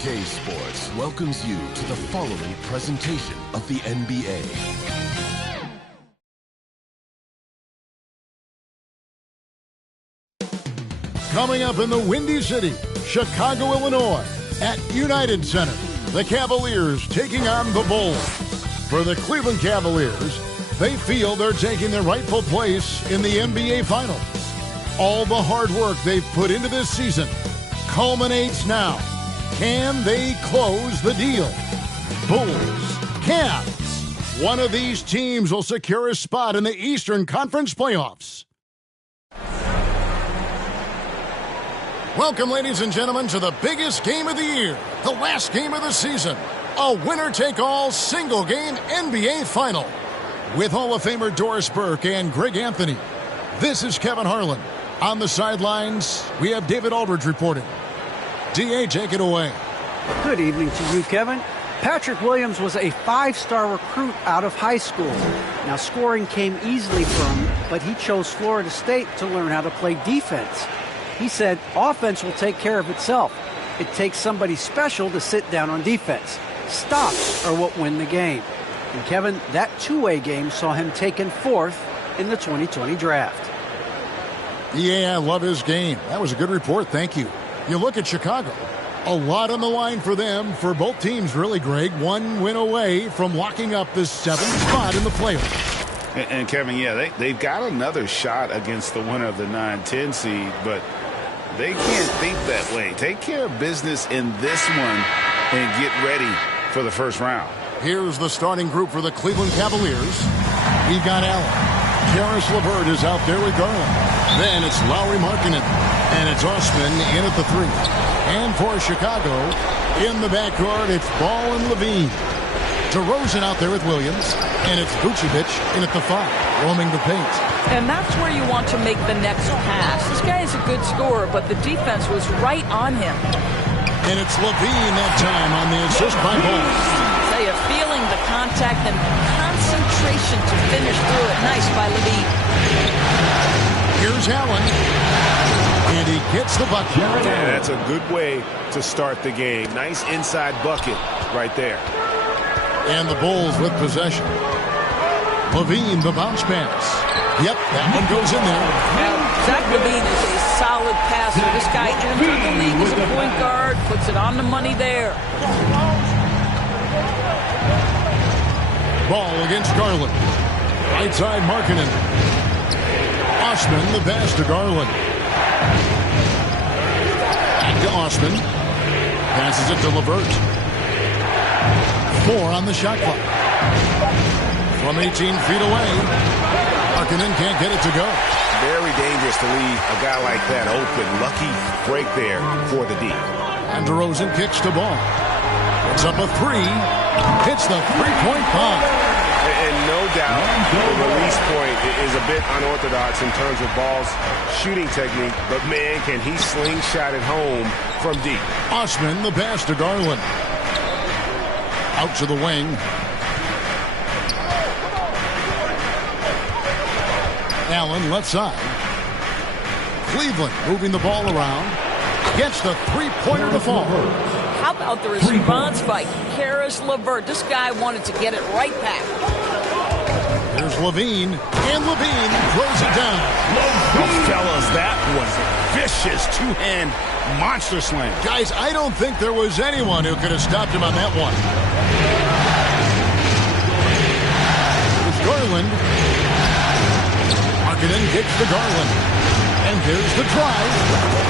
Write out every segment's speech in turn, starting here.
2K Sports welcomes you to the following presentation of the NBA. Coming up in the Windy City, Chicago, Illinois, at United Center, the Cavaliers taking on the Bulls. For the Cleveland Cavaliers, they feel they're taking their rightful place in the NBA Finals. All the hard work they've put into this season culminates now. Can they close the deal? Bulls, Cavs. One of these teams will secure a spot in the Eastern Conference playoffs. Welcome, ladies and gentlemen, to the biggest game of the year, the last game of the season, a winner-take-all single-game NBA Final. With Hall of Famer Doris Burke and Greg Anthony, this is Kevin Harlan. On the sidelines, we have David Aldridge reporting. D.A., take it away. Good evening to you, Kevin. Patrick Williams was a five-star recruit out of high school. Now, scoring came easily for him, but he chose Florida State to learn how to play defense. He said, offense will take care of itself. It takes somebody special to sit down on defense. Stops are what win the game. And Kevin, that two-way game saw him taken fourth in the 2020 draft. Yeah, I love his game. That was a good report. Thank you. You look at Chicago. A lot on the line for them, for both teams, really, Greg. One win away from locking up the seventh spot in the playoffs. And Kevin, yeah, they've got another shot against the winner of the 9-10 seed, but they can't think that way. Take care of business in this one and get ready for the first round. Here's the starting group for the Cleveland Cavaliers. We've got Allen. Caris LeVert is out there with Garland. Then it's Lauri Markkanen. And it's Osman in at the three. And for Chicago, in the backcourt, it's Ball and Levine. DeRozan out there with Williams. And it's Vucevic in at the five, roaming the paint. And that's where you want to make the next pass. This guy is a good scorer, but the defense was right on him. And it's Levine that time on the assist by Ball. Say, feeling the contact and concentration to finish through it. Nice by Levine. Here's Allen. And he gets the bucket. Yeah, that's a good way to start the game. Nice inside bucket right there. And the Bulls with possession. Levine, the bounce pass. Yep, that one goes in there. Now, Zach Levine is a solid passer. This guy entered the league as a point guard, puts it on the money there. Ball against Garland. Right side, Markkanen. Osman, the pass to Garland. Back to Osman. Passes it to LeVert. 4 on the shot clock. From 18 feet away. Markkanen can't get it to go. Very dangerous to leave a guy like that open. Lucky break there for the D. And DeRozan kicks to Ball. It's up a three. Hits the three-point bomb. And no doubt the release point is a bit unorthodox in terms of Ball's shooting technique. But, man, can he slingshot it home from deep. Osman, the pass to Garland. Out to the wing. Allen left side. Cleveland moving the ball around. Gets the three-pointer to fall. How about the response by Caris LeVert? This guy wanted to get it right back. Here's Levine. And Levine throws it down. Oh, fellas, that was a vicious two-hand monster slam. Guys, I don't think there was anyone who could have stopped him on that one. Here's Garland. Markkanen kicks to Garland. And there's the drive.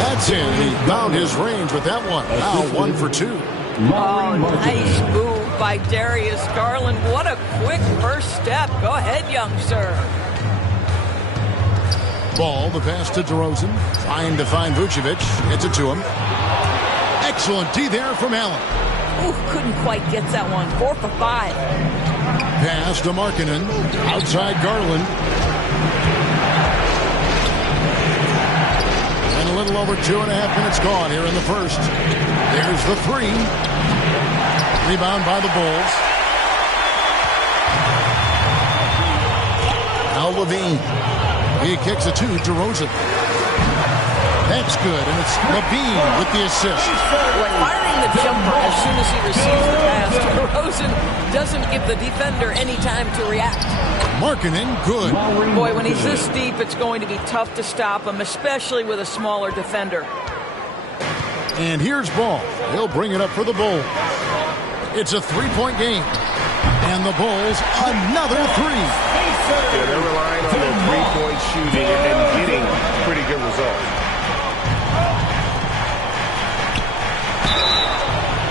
That's in. He found his range with that one. Now 1 for 2. Oh, nice move by Darius Garland. What a quick first step. Go ahead, young sir. Ball, the pass to DeRozan. Trying to find Vucevic. Gets it to him. Excellent D there from Allen. Ooh, couldn't quite get that one. 4 for 5. Pass to Markkanen. Outside Garland. And a little over 2.5 minutes gone here in the first. There's the three. Rebound by the Bulls. Now Levine. He kicks it to DeRozan. That's good, and it's Levine with the assist. Firing the jumper as soon as he receives the pass. DeRozan doesn't give the defender any time to react. Markkanen, good. Boy, when he's this deep, it's going to be tough to stop him, especially with a smaller defender. And here's Ball. He'll bring it up for the Bulls. It's a three-point game. And the Bulls, another three. Yeah, they're relying on their three-point shooting and getting pretty good results.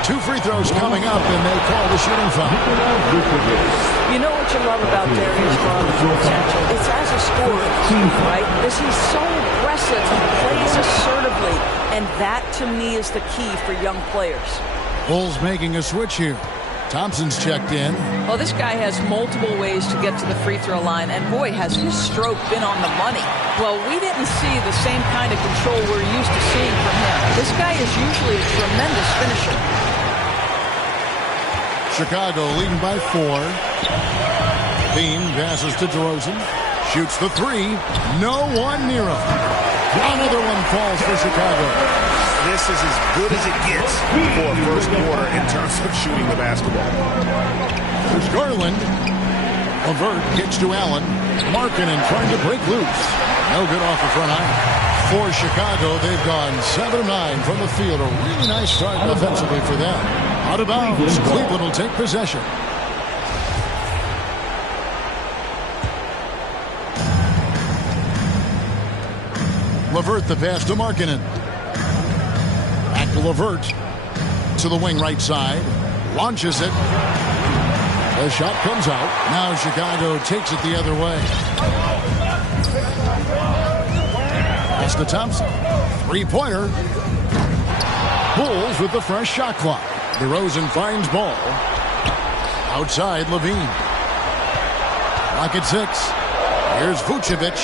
Two free throws coming up, and they call the shooting foul. You know what you love about Darius Garland's potential? It's as a scorer, right? Is he's so aggressive, he plays assertively, and that, to me, is the key for young players. Bulls making a switch here. Thompson's checked in. Well, this guy has multiple ways to get to the free throw line, and boy, has his stroke been on the money. Well, we didn't see the same kind of control we're used to seeing from him. This guy is usually a tremendous finisher. Chicago leading by 4. Bean passes to DeRozan. Shoots the three. No one near him. Another one falls for Chicago. This is as good as it gets for a first quarter in terms of shooting the basketball. There's Garland. Levert kicks to Allen. Markkanen trying to break loose. No good off the front iron. For Chicago, they've gone 7-9 from the field. A really nice start offensively for them. Out of bounds. Cleveland will take possession. Levert the pass to Markkanen. Back to Levert. To the wing right side. Launches it. The shot comes out. Now Chicago takes it the other way. Pass to Thompson. Three-pointer. Bulls with the fresh shot clock. DeRozan finds Ball. Outside, Levine. Lock at 6. Here's Vucevic.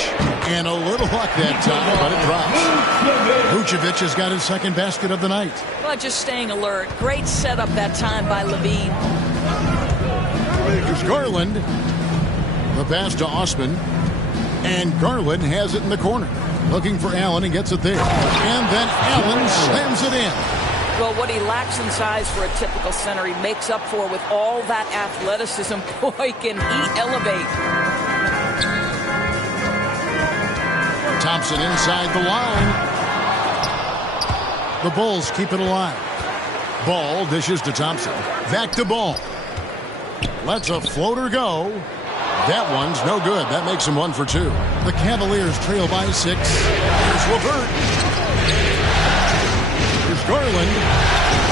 And a little luck that time, but it drops. Vucevic has got his second basket of the night. Well, just staying alert. Great setup that time by Levine. Here's Garland. The pass to Osman. And Garland has it in the corner. Looking for Allen and gets it there. And then Allen slams it in. Well, what he lacks in size for a typical center, he makes up for with all that athleticism. Boy, can he elevate. Thompson inside the line. The Bulls keep it alive. Ball dishes to Thompson. Back to Ball. Lets a floater go. That one's no good. That makes him 1 for 2. The Cavaliers trail by 6. Here's Levert. Here's Garland.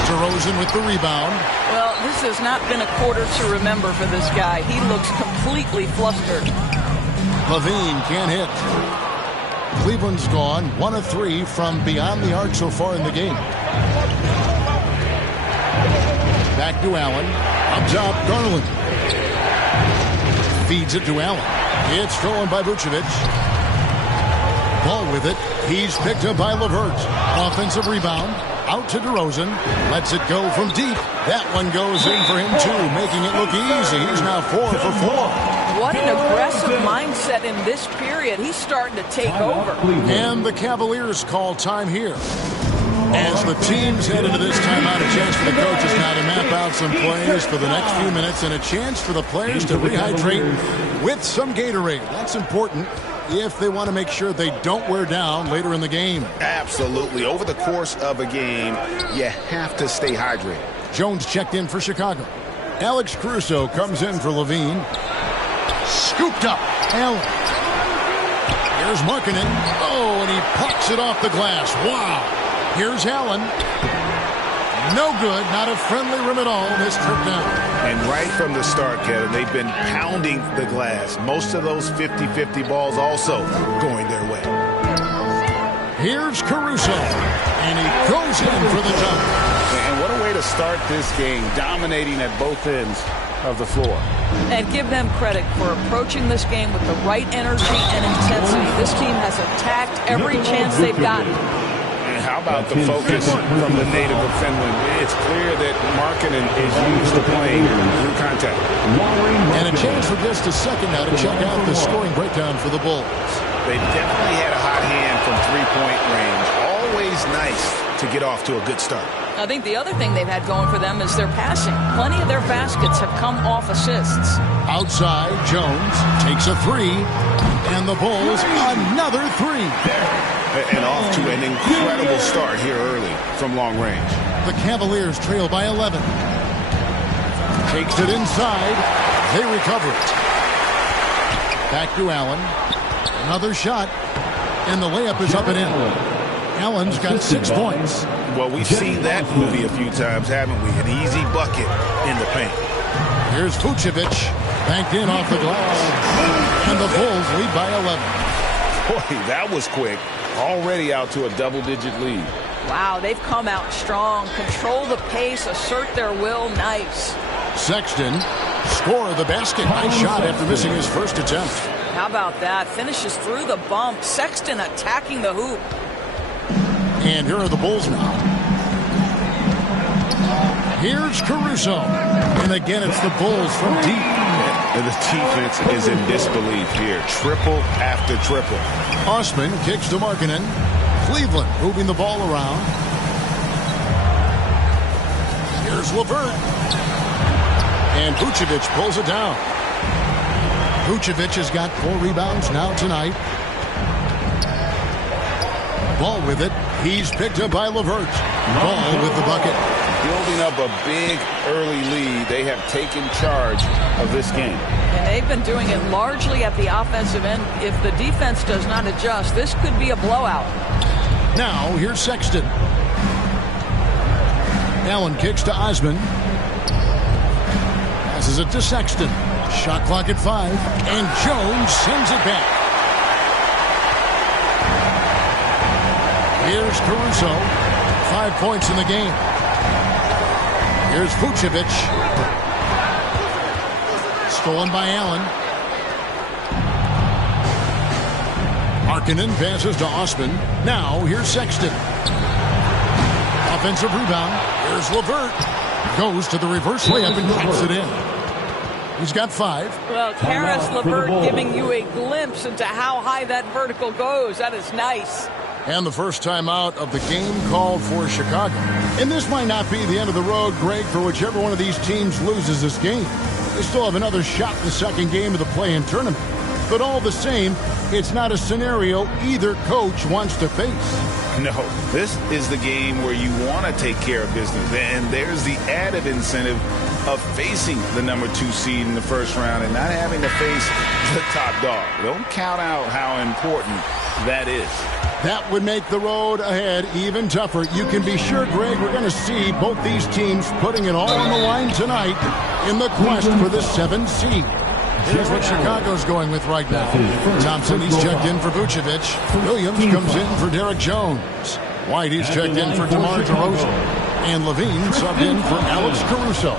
DeRozan with the rebound. Well, this has not been a quarter to remember for this guy. He looks completely flustered. Levine can't hit. Cleveland's gone 1 of 3 from beyond the arc so far in the game. Back to Allen. Up top, Garland. Feeds it to Allen. It's stolen by Vucevic. Ball with it. He's picked up by Levert. Offensive rebound. Out to DeRozan. Lets it go from deep. That one goes in for him too, making it look easy. He's now 4 for 4. What an aggressive mindset in this period. He's starting to take over. And the Cavaliers call time here. As the teams head into this timeout, a chance for the coaches now to map out some plays for the next few minutes and a chance for the players to rehydrate with some Gatorade. That's important if they want to make sure they don't wear down later in the game. Absolutely. Over the course of a game, you have to stay hydrated. Jones checked in for Chicago. Alex Caruso comes in for Levine. Scooped up. Allen. Here's Markkanen. Oh, and he pucks it off the glass. Wow. Here's Allen. No good. Not a friendly rim at all this trip down. And right from the start, Kevin, they've been pounding the glass. Most of those 50-50 balls also going their way. Here's Caruso. And he goes in for the dunk. And what a way to start this game, dominating at both ends of the floor. And give them credit for approaching this game with the right energy and intensity. This team has attacked every chance they've gotten. How about the focus from the native of Finland? It's clear that Markkanen is used to playing through contact. And a chance for just a second now to check out the scoring breakdown for the Bulls. They definitely had a hot hand from three-point range. All always nice to get off to a good start. I think the other thing they've had going for them is their passing. Plenty of their baskets have come off assists. Outside, Jones takes a three, and the Bulls another three. And off to an incredible start here early from long range. The Cavaliers trail by 11. Takes it inside. They recover it. Back to Allen. Another shot, and the layup is up and in. Allen's got 6 points. Well, we've seen that movie a few times, haven't we? An easy bucket in the paint. Here's Vucevic, banked in off the glass. And the Bulls lead by 11. Boy, that was quick. Already out to a double-digit lead. Wow, they've come out strong. Control the pace, assert their will. Nice. Sexton, score of the basket. Nice shot after missing his first attempt. How about that? Finishes through the bump. Sexton attacking the hoop. And here are the Bulls now. Here's Caruso. And again, it's the Bulls from deep. And the defense is in disbelief here. Triple after triple. Osman kicks to Markkanen. Cleveland moving the ball around. Here's LeVert. And Vucevic pulls it down. Vucevic has got 4 rebounds now tonight. Ball with it. He's picked up by LeVert. Ball with the bucket. Building up a big early lead. They have taken charge of this game. And they've been doing it largely at the offensive end. If the defense does not adjust, this could be a blowout. Now, here's Sexton. Allen kicks to Osman. Passes it to Sexton. Shot clock at 5. And Jones sends it back. Here's Caruso. 5 points in the game. Here's Vucevic. Stolen by Allen. Markkanen passes to Osman. Now here's Sexton. Offensive rebound. Here's LeVert. Goes to the reverse layup and drops it in. He's got 5. Well, Karis LeVert giving you a glimpse into how high that vertical goes. That is nice. And the first time out of the game called for Chicago. And this might not be the end of the road, Greg, for whichever one of these teams loses this game. They still have another shot in the second game of the play-in tournament. But all the same, it's not a scenario either coach wants to face. No, this is the game where you want to take care of business. And there's the added incentive of facing the number 2 seed in the first round and not having to face the top dog. Don't count out how important that is. That would make the road ahead even tougher. You can be sure, Greg, we're going to see both these teams putting it all on the line tonight in the quest for the 7th seed. Here's what Chicago's going with right now. Thompson, he's checked in for Vucevic. Williams comes in for Derek Jones. White, he's checked in for DeMar DeRozan. And Levine subbed in for Alex Caruso.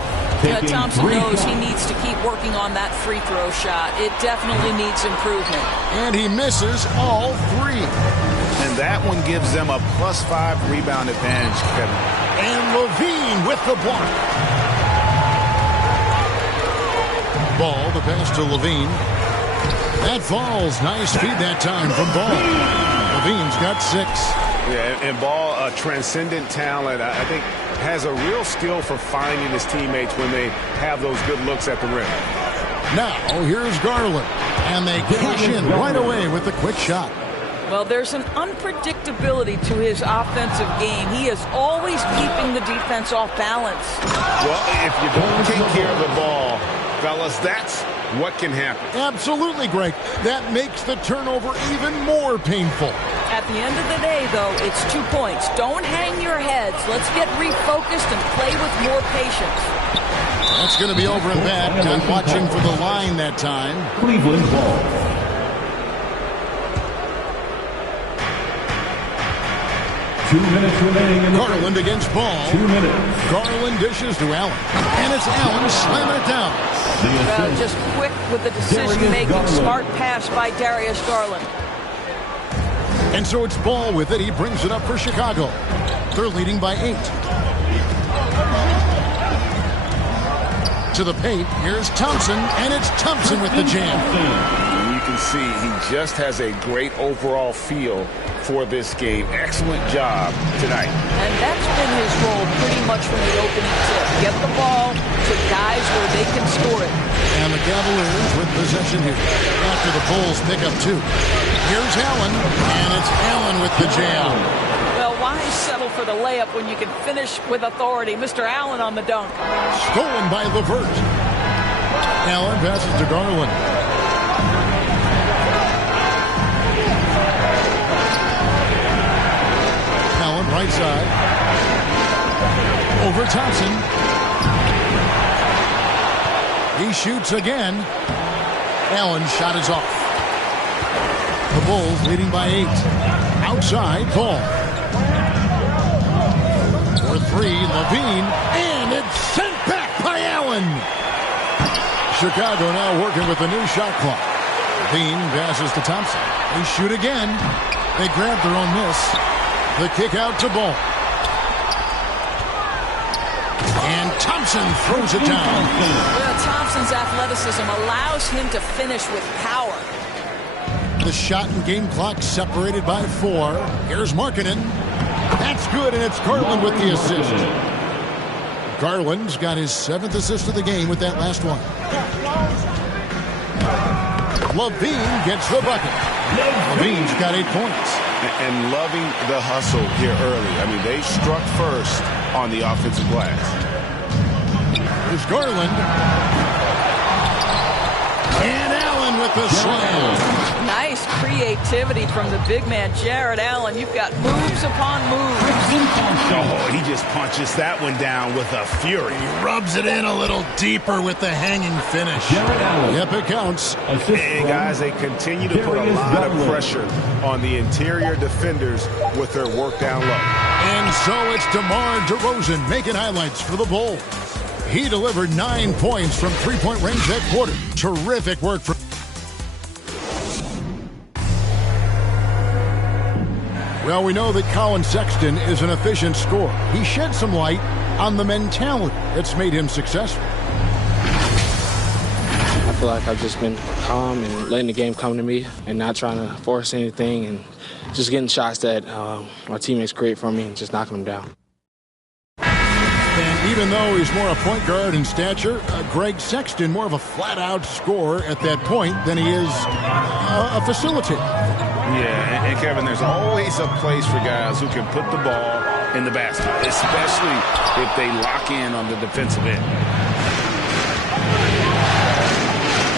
Thompson knows he needs to keep working on that free throw shot. It definitely needs improvement. And he misses all 3. And that one gives them a +5 rebound advantage, Kevin. And Levine with the block. Ball, the pass to Levine. That falls. Nice feed that time from Ball. Levine's got 6. Yeah, and Ball, a transcendent talent, I think, has a real skill for finding his teammates when they have those good looks at the rim. Now, here's Garland. And they cash in right away with the quick shot. Well, there's an unpredictability to his offensive game. He is always keeping the defense off balance. Well, if you don't take care of the ball, fellas, that's what can happen. Absolutely, Greg. That makes the turnover even more painful. At the end of the day, though, it's 2 points. Don't hang your heads. Let's get refocused and play with more patience. That's going to be over and back. Not watching for the line that time. Cleveland ball. Garland against Ball. 2 minutes. Garland dishes to Allen. And it's Allen slamming it down. Just quick with the decision-making. Smart pass by Darius Garland. And so it's Ball with it. He brings it up for Chicago. They're leading by 8. To the paint. Here's Thompson. And it's Thompson with the jam. You can see, he just has a great overall feel for this game. Excellent job tonight. And that's been his role pretty much from the opening tip. Get the ball to guys where they can score it. And the Cavaliers with possession here after the Bulls pick up 2. Here's Allen, and it's Allen with the jam. Well, why settle for the layup when you can finish with authority? Mr. Allen on the dunk. Stolen by LeVert. Allen passes to Garland. Allen right side. Over Thompson. He shoots again. Allen's shot is off. The Bulls leading by 8. Outside, Paul. For 3, Levine. And it's sent back by Allen. Chicago now working with the new shot clock. Levine passes to Thompson. They shoot again. They grab their own miss. The kick out to Ball. And Thompson throws it down. Well, Thompson's athleticism allows him to finish with power. The shot and game clock separated by 4. Here's Markkanen. That's good, and it's Garland with the assist. Garland's got his 7th assist of the game with that last one. Levine gets the bucket. Levine's got 8 points. And loving the hustle here early. I mean, they struck first on the offensive glass. Here's Garland. And Allen with the slam. Nice creativity from the big man, Jared Allen. You've got moves upon moves. Oh, he just punches that one down with a fury. He rubs it in a little deeper with the hanging finish. Yep, it counts. And guys, they continue to put a lot of pressure on the interior defenders with their work down low. And so it's DeMar DeRozan making highlights for the Bulls. He delivered 9 points from 3-point range that quarter. Terrific work for. Well, we know that Colin Sexton is an efficient scorer. He shed some light on the mentality that's made him successful. I feel like I've just been calm and letting the game come to me and not trying to force anything and just getting shots that my teammates create for me and just knocking them down. And even though he's more a point guard in stature, Greg Sexton more of a flat-out scorer at that point than he is a facilitator. Yeah, and Kevin, there's always a place for guys who can put the ball in the basket, especially if they lock in on the defensive end.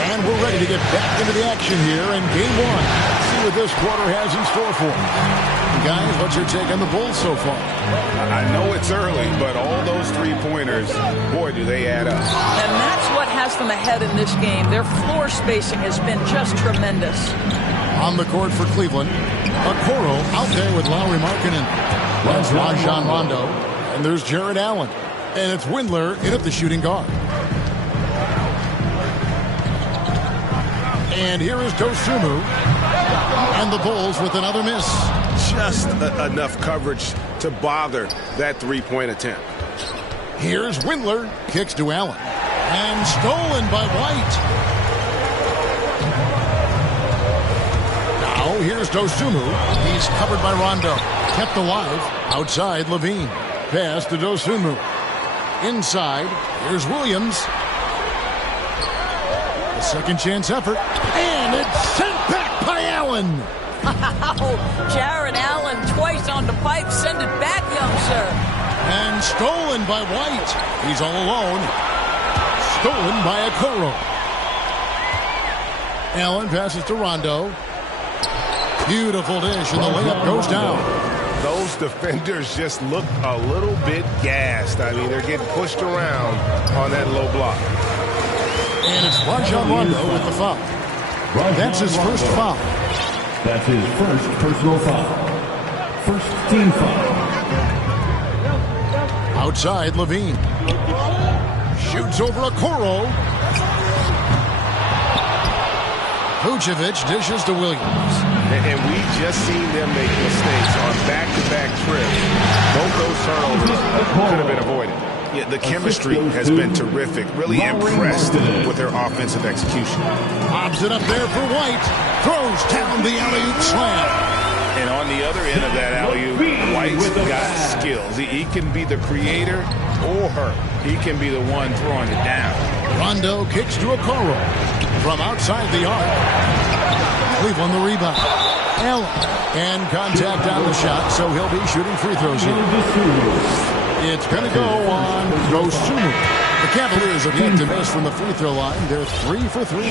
And we're ready to get back into the action here in Game 1. Let's see what this quarter has in store for us. Guys, what's your take on the Bulls so far? I know it's early, but all those 3-pointers, boy, do they add up. And that's what has them ahead in this game. Their floor spacing has been just tremendous. On the court for Cleveland, Okoro out there with Lauri Markkanen. That's Rajon Rondo. And there's Jared Allen. And it's Windler in at the shooting guard. And here is Dosunmu. And the Bulls with another miss. Just enough coverage to bother that 3-point attempt. Here's Windler. Kicks to Allen. And stolen by White. Now here's Dosunmu. He's covered by Rondo. Kept alive. Outside, Levine. Pass to Dosunmu. Inside, here's Williams. A second chance effort. And it's sent back by Allen. Wow, Jared Allen twice on the pipe. Send it back, young sir. And stolen by White. He's all alone. Stolen by Okoro. Allen passes to Rondo. Beautiful dish, and the layup goes down. Those defenders just look a little bit gassed. I mean, they're getting pushed around on that low block. And it's Rajon Rondo with the foul. That's his first foul. That's his first personal foul. First team foul. Outside, Levine. Shoots over Okoro. Vucevic dishes to Williams. And we've just seen them make mistakes on back-to-back trips. Both those turnovers could have been avoided. Yeah, the chemistry has been terrific. Really impressed with their offensive execution. Lobs it up there for White. Throws down the alley-oop slam. And on the other end of that alley-oop, White's got skills. He can be the creator or he can be the one throwing it down. Rondo kicks to Okoro from outside the arc. Cleveland the rebound. Allen and contact on the shot, so he'll be shooting free throws here. It's going to go on Dosunmu. The Cavaliers have yet to miss from the free throw line. They're 3 for 3.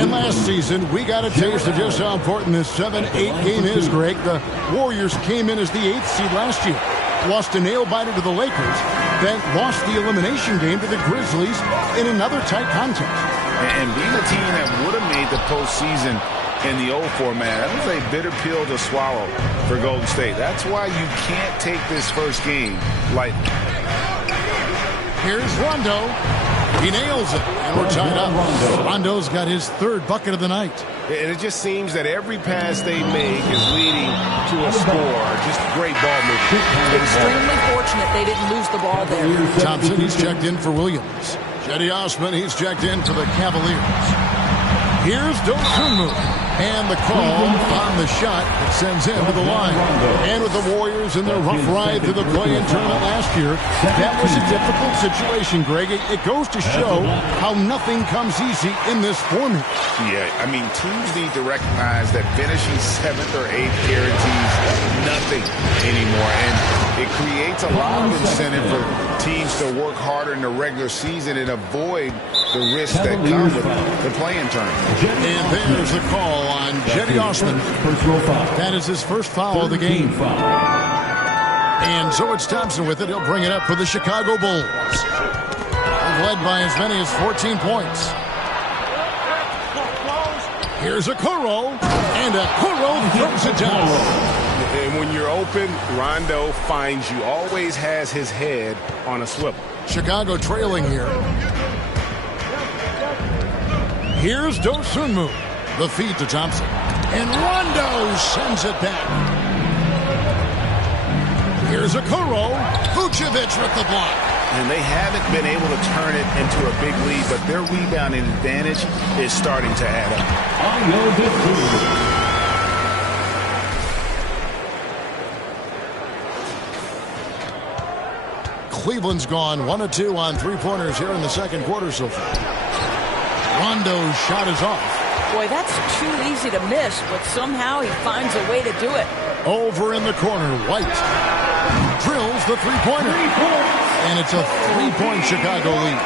And last season, we got a taste of just how important this 7-8 game is, Greg. The Warriors came in as the 8th seed last year. Lost a nail-biter to the Lakers, then lost the elimination game to the Grizzlies in another tight contest. And being a team that would have made the postseason in the old format, that was a bitter pill to swallow for Golden State. That's why you can't take this first game lightly. Here's Rondo. He nails it, and we're tied up. Rondo's got his 3rd bucket of the night. And it just seems that every pass they make is leading to a score. Just great ball movement. Extremely fortunate they didn't lose the ball there. Thompson, he's checked in for Williams. Cedi Osman, he's checked in for the Cavaliers. Here's Dosunmu. And the call on the shot that sends him to the line. And with the Warriors in their rough ride through the play-in tournament last year, that was a difficult situation, Greg. It goes to show how nothing comes easy in this format. Yeah, I mean, teams need to recognize that finishing 7th or 8th guarantees nothing anymore. And it creates a lot of incentive for teams to work harder in the regular season and avoid the risks that come with the play-in tournament. And there's the call on Cedi Osman. That is his first foul of the game. And so it's Thompson with it. He'll bring it up for the Chicago Bulls. They've led by as many as 14 points. Here's Okoro. And Okoro throws it down. And when you're open, Rondo finds you. Always has his head on a swivel. Chicago trailing here. Here's Dosunmu. The feed to Thompson. And Rondo sends it back. Here's Okoro. Vucevic with the block. And they haven't been able to turn it into a big lead, but their rebounding advantage is starting to add up. Cleveland's gone 1 of 2 on three-pointers here in the second quarter so far. Rondo's shot is off. Boy, that's too easy to miss, but somehow he finds a way to do it. Over in the corner, White drills the three-pointer. And it's a 3-point Chicago lead.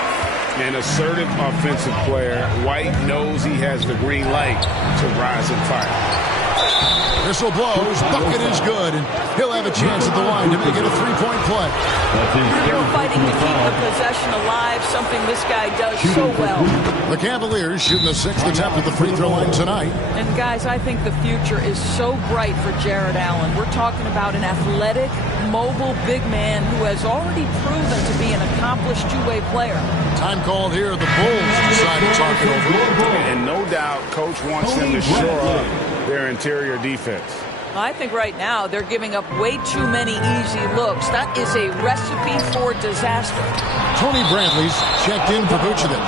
An assertive offensive player. White knows he has the green light to rise and fire. Whistle blows, bucket is good, and he'll have a chance at the line to make it a 3-point play. You're fighting to keep the possession alive, something this guy does so well. The Cavaliers shooting the 6th attempt at the free throw line tonight. And guys, I think the future is so bright for Jared Allen. We're talking about an athletic, mobile big man who has already proven to be an accomplished two-way player. Time called here. The Bulls decide to talk it over. And no doubt, Coach wants them to shore up their interior defense. I think right now they're giving up way too many easy looks. That is a recipe for disaster. Tony Bradley's checked in for Vucevic.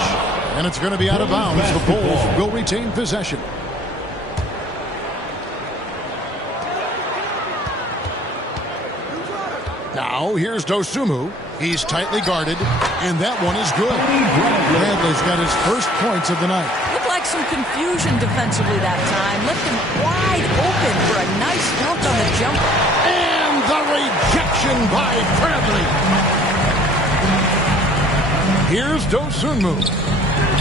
And it's going to be out of bounds. The Bulls will retain possession. Now here's Dosunmu. He's tightly guarded, and that one is good. Bradley's got his first points of the night. Looked like some confusion defensively that time. Left him wide open for a nice dunk on the jumper. And the rejection by Bradley. Here's Dosunmu.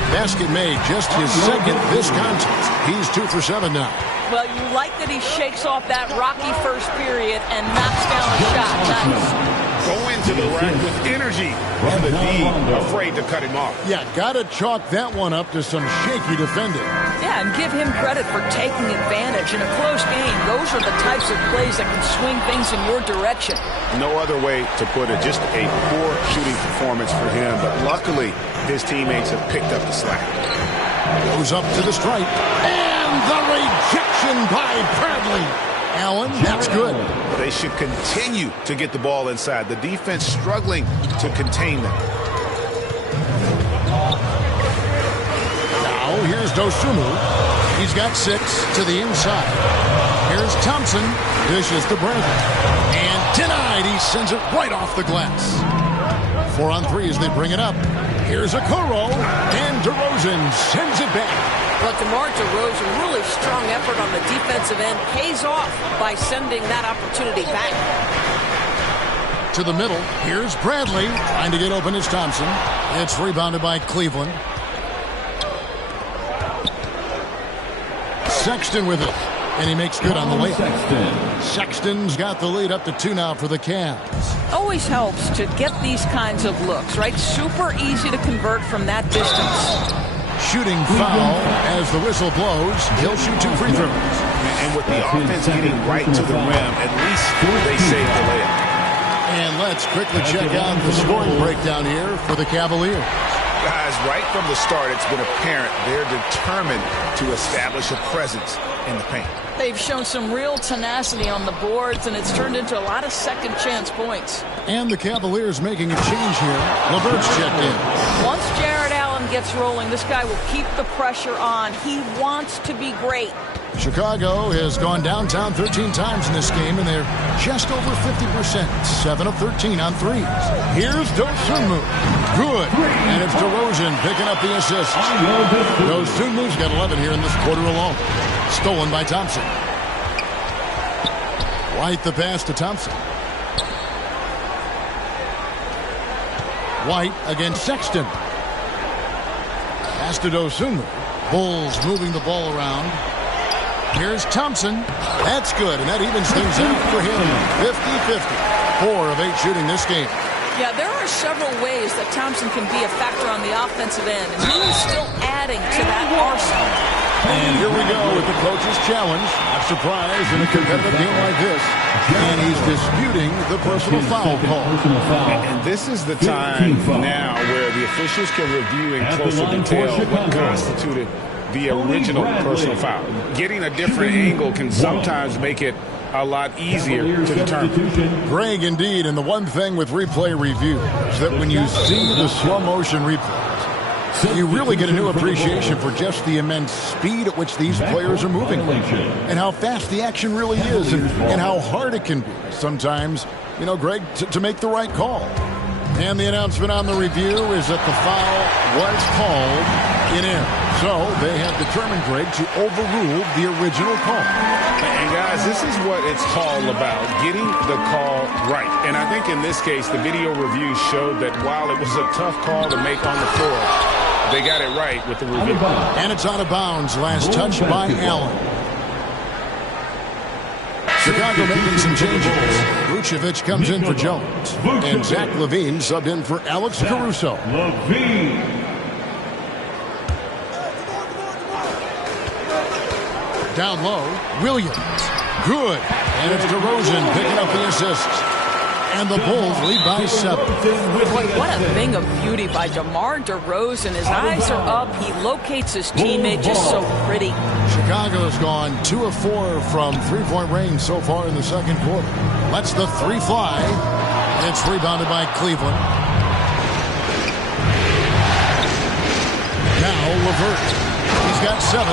Basket made, just his second this contest. He's 2 for 7 now. Well, you like that he shakes off that rocky first period and knocks down a shot. Nice. Go into the rack with energy, and the D afraid to cut him off. Yeah, gotta chalk that one up to some shaky defending. Yeah, and give him credit for taking advantage. In a close game, those are the types of plays that can swing things in your direction. No other way to put it, just a poor shooting performance for him. But luckily, his teammates have picked up the slack. Goes up to the stripe. And the rejection by Bradley. Allen, that's good. They should continue to get the ball inside. The defense struggling to contain them. Now here's Dosunmu. He's got 6 to the inside. Here's Thompson. Dishes to Bradley. And denied. He sends it right off the glass. 4 on 3 as they bring it up. Here's Okoro. And DeRozan sends it back. But DeMar DeRozan, really strong effort on the defensive end, pays off by sending that opportunity back. To the middle. Here's Bradley. Trying to get open is Thompson. It's rebounded by Cleveland. Sexton with it. And he makes good on the layup. Sexton's got the lead up to 2 now for the Cavs. Always helps to get these kinds of looks, right? Super easy to convert from that distance. Shooting foul as the whistle blows. He'll shoot 2 free throws. And with the offense getting right to the rim, at least they save the layup. And let's quickly check out the scoring breakdown here for the Cavaliers. Guys, right from the start, it's been apparent they're determined to establish a presence in the paint. They've shown some real tenacity on the boards, and it's turned into a lot of second-chance points. And the Cavaliers making a change here. LeVert's checked in. Once Jared Allen gets rolling, this guy will keep the pressure on. He wants to be great. Chicago has gone downtown 13 times in this game, and they're just over 50%. 7 of 13 on threes. Here's Dosunmu. Good. And it's DeRozan picking up the assist. Dosunmu's got 11 here in this quarter alone. Stolen by Thompson. White the pass to Thompson. White against Sexton. Pass to Dosunmu. Bulls moving the ball around. Here's Thompson. That's good, and that evens things out for him. 50-50. 4 of 8 shooting this game. Yeah, there are several ways that Thompson can be a factor on the offensive end, and he is still adding to that arsenal. And here we go with the coach's challenge. Not surprised in a competitive game like this. And he's disputing the personal foul call. And this is the time now where the officials can review in closer detail what constituted the original personal foul. Getting a different angle can sometimes make it a lot easier to determine. Greg, indeed, and the one thing with replay review is that when you see the slow motion replays, you really get a new appreciation for just the immense speed at which these players are moving and how fast the action really is and how hard it can be sometimes, you know, Greg, to make the right call. And the announcement on the review is that the foul was called in error. So they have determined, Greg, to overrule the original call. And guys, this is what it's all about, getting the call right. And I think in this case, the video review showed that while it was a tough call to make on the floor, they got it right with the review. And it's out of bounds. Last touch by Allen. Chicago making some changes. Vucevic comes in for Jones. And Zach LaVine subbed in for Alex Caruso. Down low, Williams. Good. And it's DeRozan picking up the assist. And the Bulls lead by 7. Boy, what a thing of beauty by DeMar DeRozan. His eyes are up. He locates his teammate just so pretty. Chicago's gone 2 of 4 from three-point range so far in the second quarter. Lets the 3 fly. And it's rebounded by Cleveland. Now LeVert. He's got 7.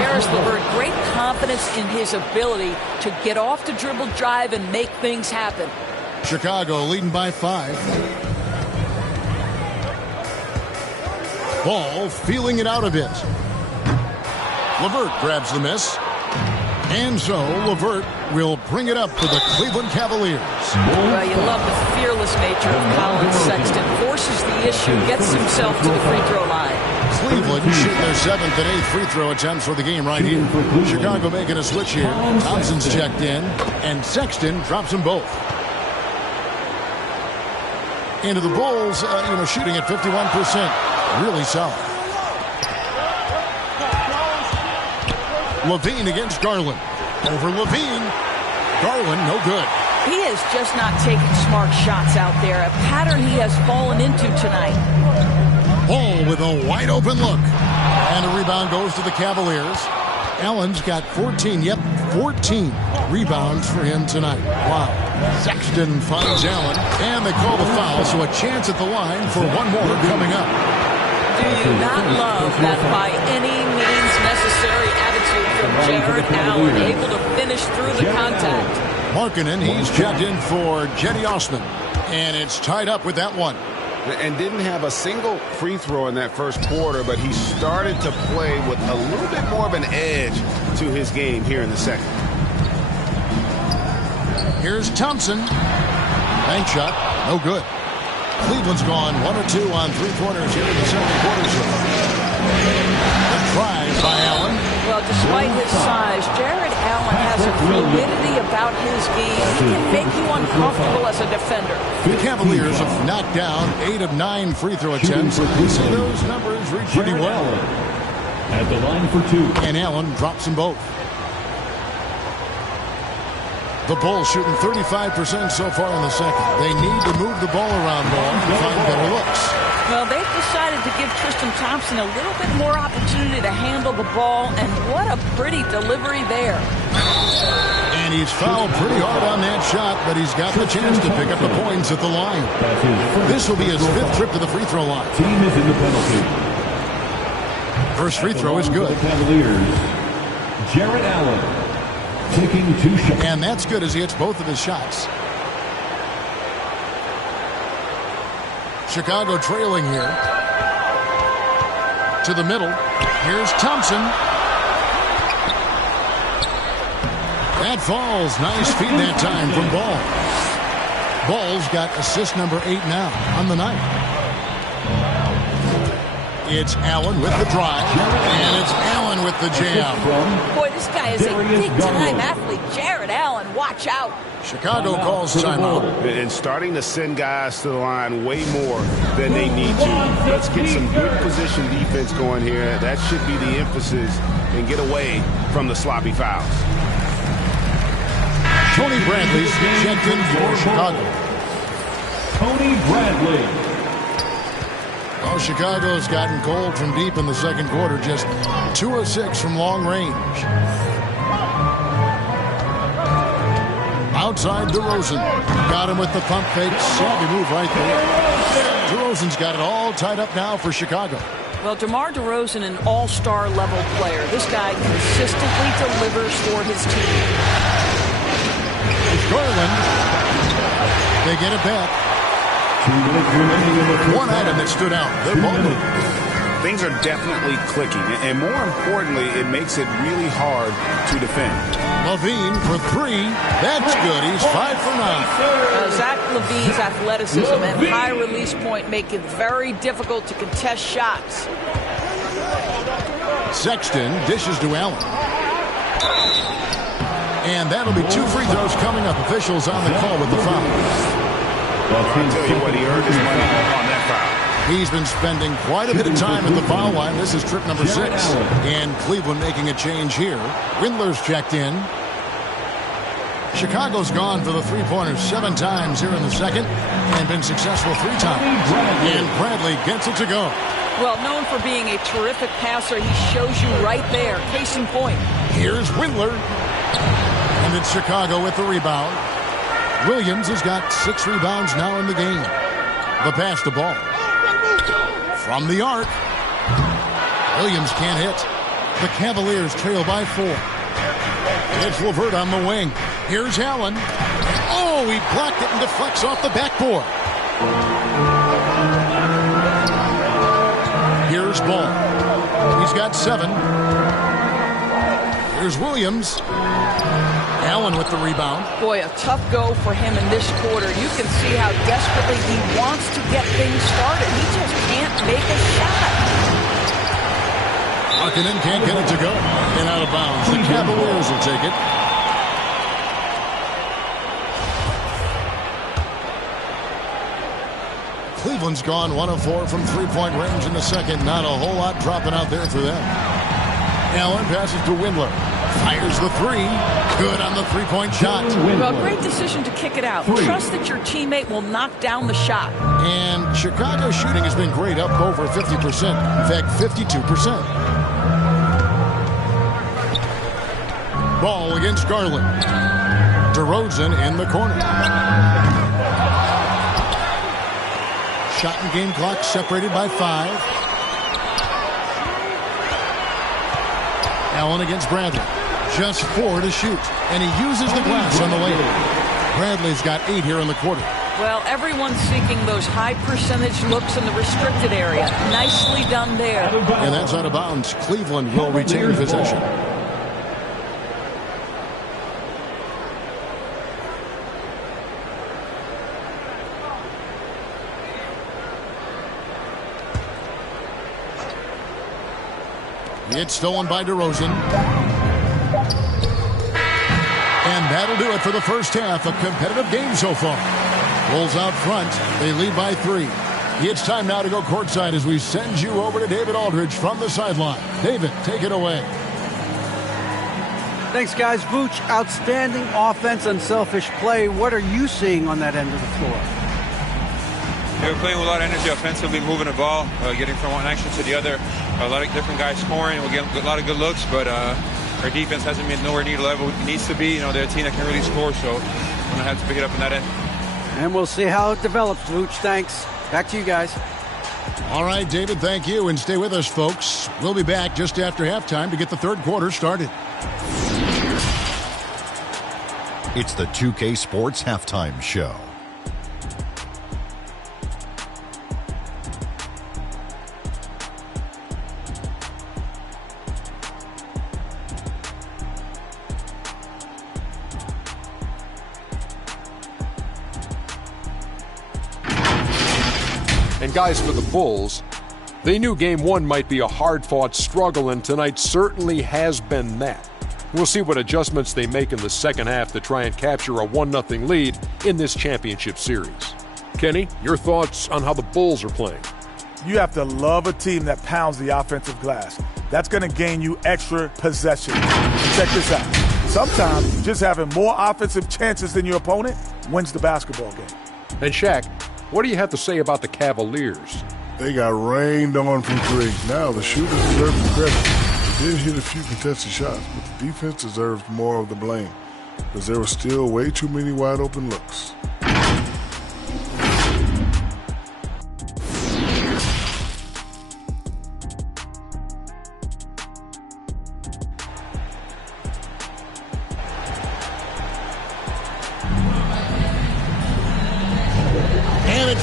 There's LeVert. Great confidence in his ability to get off the dribble drive and make things happen. Chicago leading by 5. Ball feeling it out a bit. LeVert grabs the miss. And so LeVert will bring it up for the Cleveland Cavaliers. Well, you love the fearless nature of Colin Sexton. Forces the issue, gets himself to the free throw line. Cleveland shooting their 7th and 8th free throw attempts for the game right here. Chicago making a switch here. Thompson's checked in. And Sexton drops them both. Into the Bulls, shooting at 51%. Really solid. LaVine against Garland. Over LaVine. Garland, no good. He is just not taking smart shots out there. A pattern he has fallen into tonight. Ball with a wide open look. And a rebound goes to the Cavaliers. Allen's got 14. Yep, 14 rebounds for him tonight. Wow. Sexton finds Allen, and they call the foul, so a chance at the line for one more coming up. Do you not love that by any means necessary attitude from Jared Allen, able to finish through the contact? Markkanen, he's checked in for Jetty Osman, and it's tied up with that one. And didn't have a single free throw in that first quarter, but he started to play with a little bit more of an edge to his game here in the second. Here's Thompson. Bank shot, no good. Cleveland's gone 1 or 2 on three-pointers here in the second quarter. A try by Allen. Well, despite his size, Jared Allen has a fluidity about his game. He can make you uncomfortable as a defender. The Cavaliers have knocked down 8 of 9 free throw attempts. You see those numbers read pretty well. At the line for 2. And Allen drops them both. The Bulls shooting 35% so far in the second. They need to move the ball around more and find better looks. Well, they've decided to give Tristan Thompson a little bit more opportunity to handle the ball, and what a pretty delivery there. And he's fouled pretty hard on that shot, but he's got the chance to pick up the points at the line. This will be his 5th trip to the free throw line. Team is in the penalty. First free throw is good. The Cavaliers, Jared Allen, taking 2 shots. And that's good as he hits both of his shots. Chicago trailing here. To the middle. Here's Thompson. That falls. Nice feed that time from Ball. Ball's got assist number 8 now on the night. It's Allen with the drive. And it's Allen with the jam. Boy, this guy is a big-time athlete. Jared Allen, watch out. Chicago calls timeout. And starting to send guys to the line way more than they need to. Let's get some good position defense going here. That should be the emphasis, and get away from the sloppy fouls. Tony Bradley's checked in for Chicago. Tony Bradley. Well, Chicago's gotten cold from deep in the second quarter. Just 2 of 6 from long range. Outside DeRozan. Got him with the pump fake. Savvy move right there. DeRozan's got it all tied up now for Chicago. Well, DeMar DeRozan, an all-star level player. This guy consistently delivers for his team. It's Garland. They get it back. 2 minutes remaining in the first One item that stood out. They're bowling. Things are definitely clicking, and more importantly, it makes it really hard to defend. Levine for 3. That's good. He's 5 for 9. Zach LaVine's athleticism and high release point make it very difficult to contest shots. Sexton dishes to Allen. And that'll be 2 free throws coming up. Officials on the call with the foul. I'll tell you what, he earned his money on that foul. He's been spending quite a bit of time at the foul line. This is trip number 6. And Cleveland making a change here. Windler's checked in. Chicago's gone for the three-pointers 7 times here in the second and been successful 3 times. And Bradley gets it to go. Well, known for being a terrific passer, he shows you right there. Case in point. Here's Windler. And it's Chicago with the rebound. Williams has got 6 rebounds now in the game. The pass to Ball. From the arc. Williams can't hit. The Cavaliers trail by 4. It's LeVert on the wing. Here's Allen. Oh, he blocked it and deflects off the backboard. Here's Ball. He's got 7. Here's Williams. Allen with the rebound. Boy, a tough go for him in this quarter. You can see how desperately he wants to get things started. He just can't make a shot. Markkanen can't get it to go. And out of bounds. The Cavaliers will take it. Cleveland's gone 1 of 4 from three-point range in the second. Not a whole lot dropping out there for them. Allen passes to Windler. Fires the 3. Good on the three-point shot. Well, great decision to kick it out. Trust that your teammate will knock down the shot. And Chicago's shooting has been great, up over 50%. In fact, 52%. Ball against Garland. DeRozan in the corner. Shot and game clock separated by 5. Allen against Bradley. Just 4 to shoot. And he uses the glass on the layup. Bradley's got 8 here in the quarter. Well, everyone's seeking those high percentage looks in the restricted area. Nicely done there. And that's out of bounds. Cleveland will retain possession. It's stolen by DeRozan. And that'll do it for the first half. A competitive game so far. Bulls out front. They lead by 3. It's time now to go courtside as we send you over to David Aldridge from the sideline. David, take it away. Thanks, guys. Vooch, outstanding offense, unselfish play. What are you seeing on that end of the floor? They were playing with a lot of energy offensively, moving the ball, getting from one action to the other. A lot of different guys scoring. We're getting a lot of good looks, but our defense hasn't been nowhere near the level it needs to be. You know, they're a team that can really score, so we're going to have to pick it up on that end. And we'll see how it develops, Vooch. Thanks. Back to you guys. All right, David, thank you. And stay with us, folks. We'll be back just after halftime to get the third quarter started. It's the 2K Sports Halftime Show. And guys, for the Bulls, they knew Game 1 might be a hard-fought struggle, and tonight certainly has been that. We'll see what adjustments they make in the second half to try and capture a 1-0 lead in this championship series. Kenny, your thoughts on how the Bulls are playing? You have to love a team that pounds the offensive glass. That's going to gain you extra possession. Check this out. Sometimes just having more offensive chances than your opponent wins the basketball game. And Shaq, what do you have to say about the Cavaliers? They got rained on from 3. Now the shooters deserve the credit. They did hit a few contested shots, but the defense deserves more of the blame because there were still way too many wide open looks.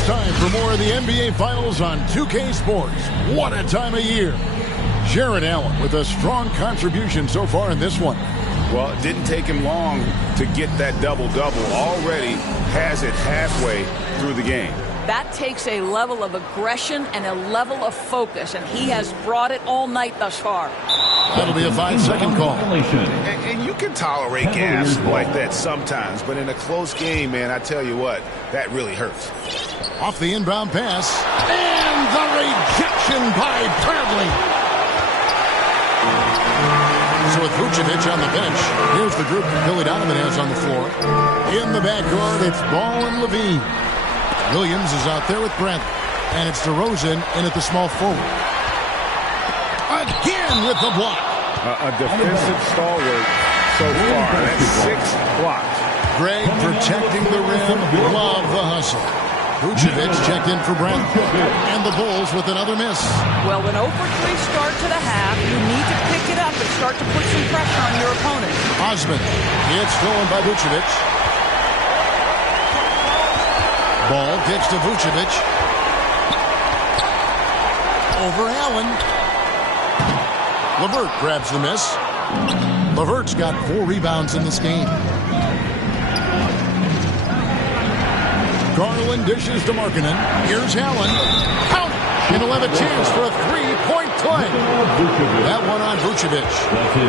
Time for more of the NBA Finals on 2K Sports. What a time of year. Jared Allen with a strong contribution so far in this one. Well, it didn't take him long to get that double-double. Already has it halfway through the game. That takes a level of aggression and a level of focus, and he has brought it all night thus far. That'll be a 5-second call. And you can tolerate gas like that sometimes, but in a close game, man, I tell you what, that really hurts. Off the inbound pass, and the rejection by Bradley. So with Vucevic on the bench, here's the group Billy Donovan has on the floor. In the backcourt, it's Ball and Levine. Williams is out there with Bradley, and it's DeRozan in at the small forward. Again with the block. A defensive stalwart so far. That's 6 blocks. Greg protecting the rim. Love the hustle. Vucevic checked in for Bradley. And the Bulls with another miss. Well, an 0 for 3 start to the half, you need to pick it up and start to put some pressure on your opponent. Osman. It's stolen by Vucevic. Ball gets to Vucevic. Over Allen. LeVert grabs the miss. LeVert's got 4 rebounds in this game. Garland dishes to Markkanen. Here's Allen. Count it. And he'll have a chance for a 3-point play. That one on Vucevic.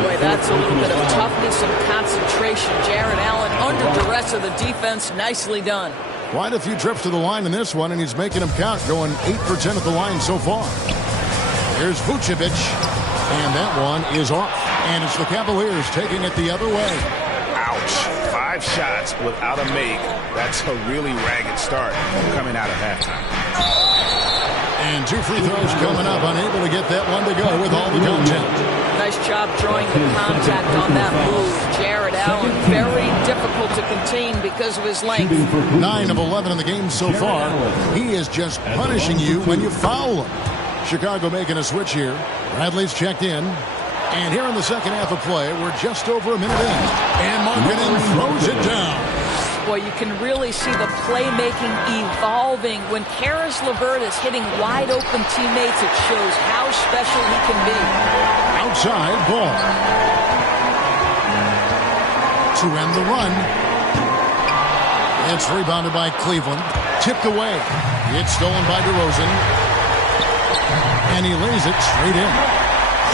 Boy, that's a little bit of toughness and concentration. Jared Allen under duress of the defense. Nicely done. Quite a few trips to the line in this one, and he's making them count, going 8 for 10 at the line so far. Here's Vucevic, and that one is off. And it's the Cavaliers taking it the other way. Ouch. 5 shots without a make. That's a really ragged start coming out of halftime. And 2 free throws coming up, unable to get that one to go with all the contact. Nice job drawing the contact on that move. Jared Allen, very difficult to contain because of his length. 9 of 11 in the game so far. He is just punishing you when you foul him. Chicago making a switch here. Bradley's checked in. And here in the second half of play, we're just over a minute in. And Markkanen throws it down. Boy, you can really see the playmaking evolving. When Caris LeVert is hitting wide-open teammates, it shows how special he can be. Outside ball. To end the run. It's rebounded by Cleveland. Tipped away. It's stolen by DeRozan. And he lays it straight in.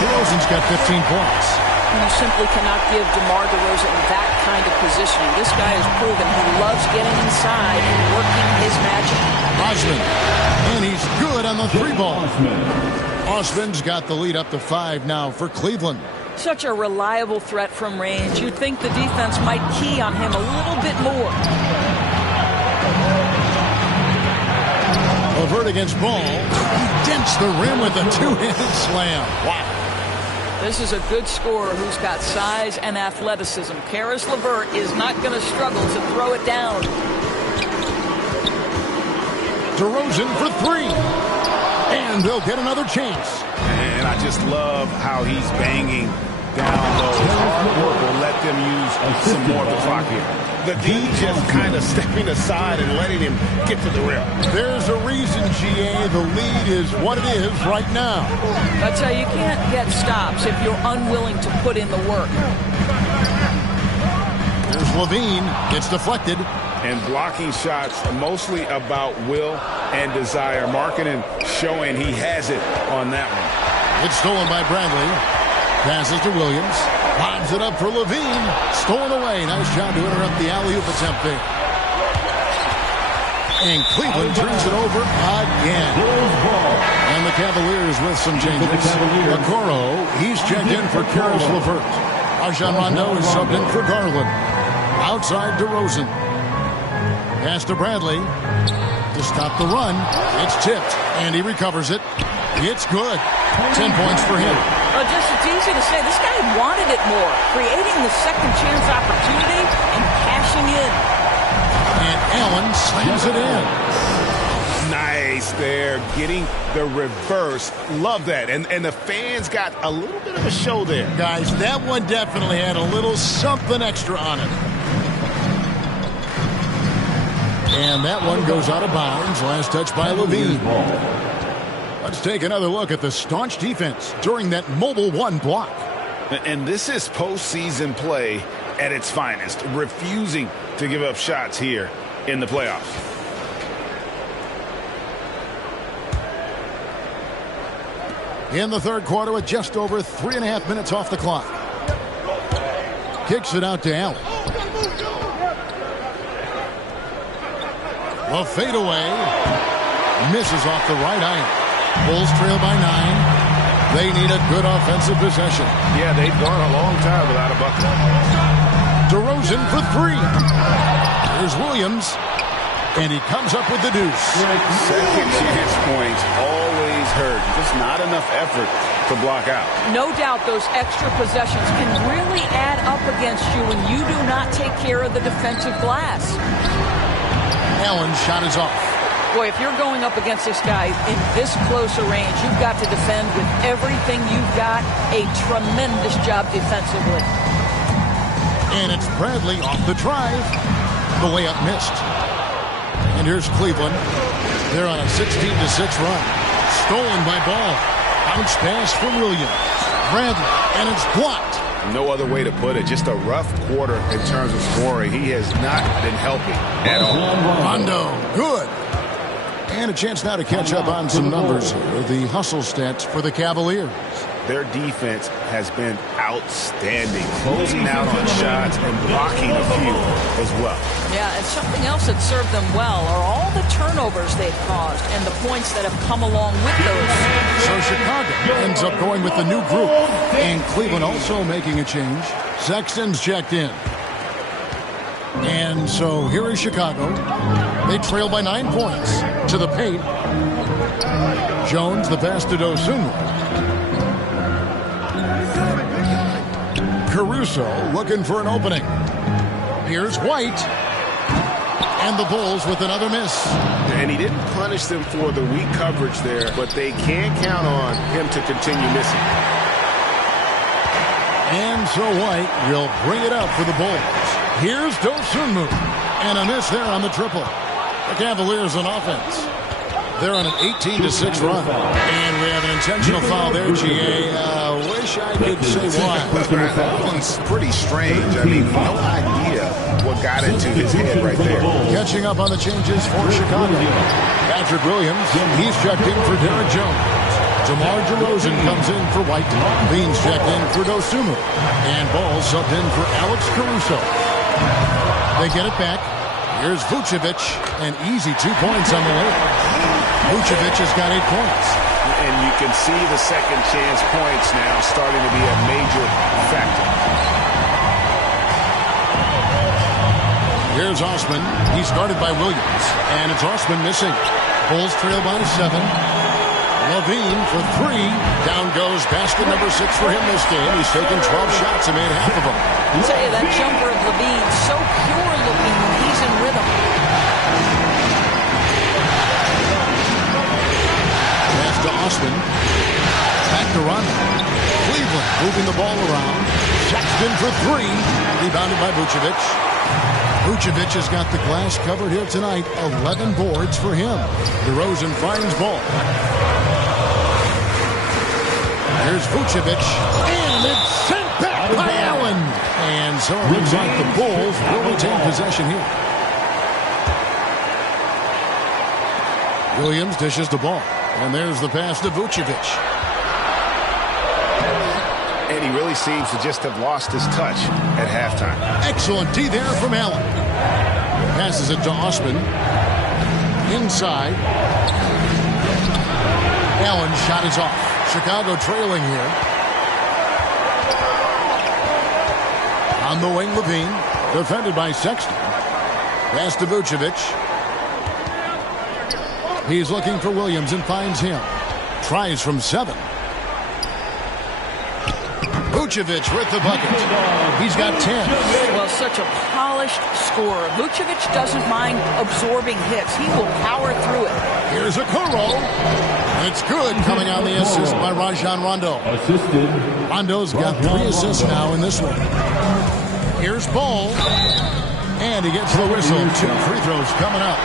DeRozan's got 15 points. You simply cannot give DeMar DeRozan that kind of positioning. This guy has proven he loves getting inside and working his magic. Osman. And he's good on the three ball. Osman's got the lead up to 5 now for Cleveland. Such a reliable threat from range. You'd think the defense might key on him a little bit more. LeVert against Ball. He dents the rim with a two-handed slam. Wow. This is a good scorer who's got size and athleticism. Caris LeVert is not going to struggle to throw it down. DeRozan for 3. And they'll get another chance. And I just love how he's banging down low. Hard work will let them use some more of the clock here. The D just kind of stepping aside and letting him get to the rim. There's a reason, GA, the lead is what it is right now. I tell you, you can't get stops if you're unwilling to put in the work. There's Levine. It's deflected. And blocking shots mostly about will and desire. Markkanen showing he has it on that one. It's stolen by Bradley. Passes to Williams. Lobs it up for Levine. Stolen away. Nice job to interrupt the alley-oop attempt there. And Cleveland turns it over again. And the Cavaliers with some changes. Okoro, he's checked in for Caris LeVert. Rajon Rondo is subbed in for Garland. Outside DeRozan. Pass to Bradley. To stop the run. It's tipped. And he recovers it. It's good. 10 points for him. It's easy to say. This guy wanted it more. Creating the second chance opportunity and cashing in. And Allen slams it in. Nice there. Getting the reverse. Love that. And the fans got a little bit of a show there. Guys, that one definitely had a little something extra on it. And that one goes out of bounds. Last touch by Levine. Let's take another look at the staunch defense during that mobile one block. And this is postseason play at its finest. Refusing to give up shots here in the playoffs. In the third quarter with just over 3.5 minutes off the clock. Kicks it out to Allen. The fadeaway misses off the right iron. Bulls trail by 9. They need a good offensive possession. Yeah, they've gone a long time without a bucket. DeRozan for 3. Here's Williams. And he comes up with the deuce. Second chance points always hurt. Just not enough effort to block out. No doubt those extra possessions can really add up against you when you do not take care of the defensive glass. Allen's shot is off. Boy, if you're going up against this guy in this close a range, you've got to defend with everything you've got. A tremendous job defensively. And it's Bradley off the drive. The layup missed. And here's Cleveland. They're on a 16-6 run. Stolen by Ball. Bounce pass from Williams. Bradley, and it's blocked. No other way to put it. Just a rough quarter in terms of scoring. He has not been helping at all. Rondo, good. And a chance now to catch up on some numbers here. The hustle stats for the Cavaliers. Their defense has been outstanding, closing out on shots and blocking a few as well. Yeah, and something else that served them well are all the turnovers they've caused and the points that have come along with those. So Chicago ends up going with the new group. And Cleveland also making a change. Sexton's checked in. And so here is Chicago. They trail by 9 points to the paint. Jones, the pass to Dosunmu. Caruso looking for an opening. Here's White. And the Bulls with another miss. And he didn't punish them for the weak coverage there, but they can't count on him to continue missing. And so White will bring it up for the Bulls. Here's Dosunmu. And a miss there on the triple. The Cavaliers on offense. They're on an 18-6 run. And we have an intentional foul there, GA. Wish I could say why. That one's pretty strange. I mean, no idea what got into his head right there. Catching up on the changes for Chicago. Patrick Williams, he's checked in for Derek Jones. DeMar DeRozan comes in for White. Beans checked in for Dosunmu. And Ball subbed in for Alex Caruso. They get it back. Here's Vucevic. An easy 2 points on the way. Vucevic has got 8 points. And you can see the second chance points now starting to be a major factor. Here's Osman. He's guarded by Williams. And it's Osman missing. Bulls trail by 7. Levine for 3. Down goes basket number 6 for him this game. He's taken 12 shots and made half of them. I'll tell you, that jumper of Levine, so pure looking when he's in rhythm. Pass to Osman. Back to Rondo. Cleveland moving the ball around. Sexton for 3. Rebounded by Vucevic. Vucevic has got the glass covered here tonight. 11 boards for him. DeRozan finds Ball. Here's Vucevic. And it's sent back by Allen. And so it looks like the Bulls will retain possession here. Williams dishes the ball. And there's the pass to Vucevic. And he really seems to just have lost his touch at halftime. Excellent D there from Allen. Passes it to Osman. Inside. Allen's shot is off. Chicago trailing here. On the wing, Levine. Defended by Sexton. Pass to Vucevic. He's looking for Williams and finds him. Tries from 7. Vucevic with the bucket. He's got 10. Well, such a polished scorer. Vucevic doesn't mind absorbing hits. He will power through it. Here's a Okoro. It's good coming on the assist by Rajon Rondo. Rondo's got 3 assists now in this one. Here's Ball. And he gets the whistle. 2 free throws coming up.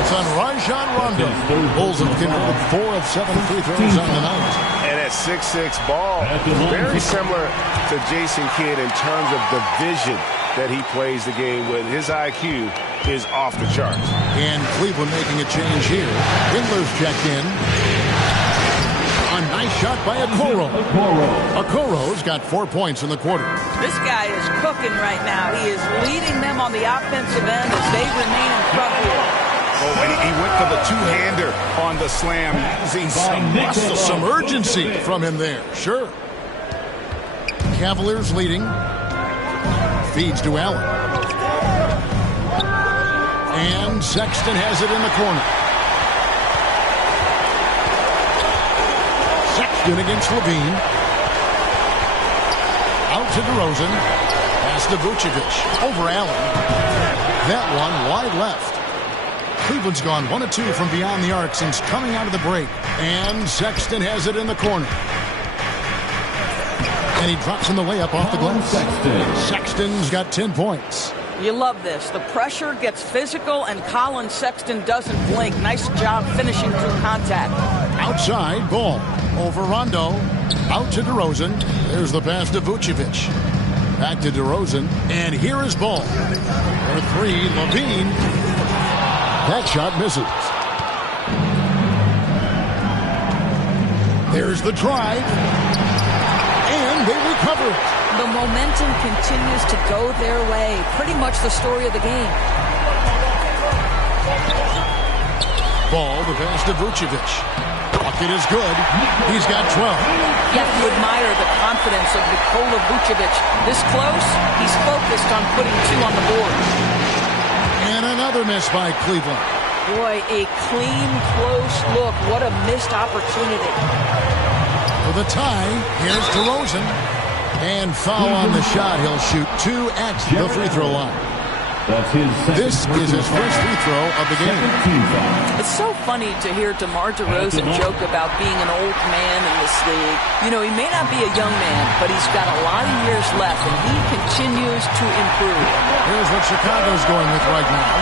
It's on Rajon Rondo. Bulls have converted 4 of 7 free throws on the night. And at 6'6", Ball, very similar to Jason Kidd in terms of the vision that he plays the game with. His IQ is off the charts. And Cleveland making a change here. Windler's checked in. A nice shot by Okoro. Okoro's got 4 points in the quarter. This guy is cooking right now. He is leading them on the offensive end as they remain in front here. Oh, and he went for the two-hander on the slam, using some muscle. Some urgency from him there. Sure. Cavaliers leading. Feeds to Allen. And Sexton has it in the corner. Sexton against Levine. Out to DeRozan. Pass to Vucevic. Over Allen. That one wide left. Cleveland's gone 1 of 2 from beyond the arc since coming out of the break. And Sexton has it in the corner. And he drops in the layup off the glass. Sexton's got 10 points. You love this. The pressure gets physical, and Colin Sexton doesn't blink. Nice job finishing through contact. Outside, Ball. Over Rondo. Out to DeRozan. There's the pass to Vucevic. Back to DeRozan. And here is Ball. For 3, Levine. That shot misses. There's the drive. And they recover it. The momentum continues to go their way. Pretty much the story of the game. Ball, the pass to Vucevic. Bucket is good. He's got 12. You have to admire the confidence of Nikola Vucevic. This close, he's focused on putting 2 on the board. And another miss by Cleveland. Boy, a clean, close look. What a missed opportunity. For the tie, here's DeRozan. And foul on the shot. He'll shoot 2 at the free throw line. This is his first free throw of the game. It's so funny to hear DeMar DeRozan joke about being an old man in this league. You know, he may not be a young man, but he's got a lot of years left, and he continues to improve. Here's what Chicago's going with right now.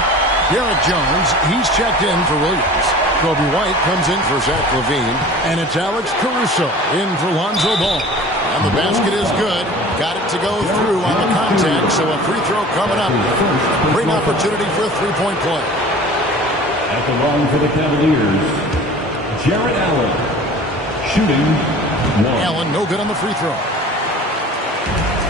Garrett Jones, he's checked in for Williams. Kobe White comes in for Zach LaVine, and it's Alex Caruso in for Lonzo Ball. And the basket is good. Got it to go through on the contact, so a free throw coming up. Great opportunity for a three-point play. At the line for the Cavaliers, Jared Allen, shooting 1. Allen, no good on the free throw.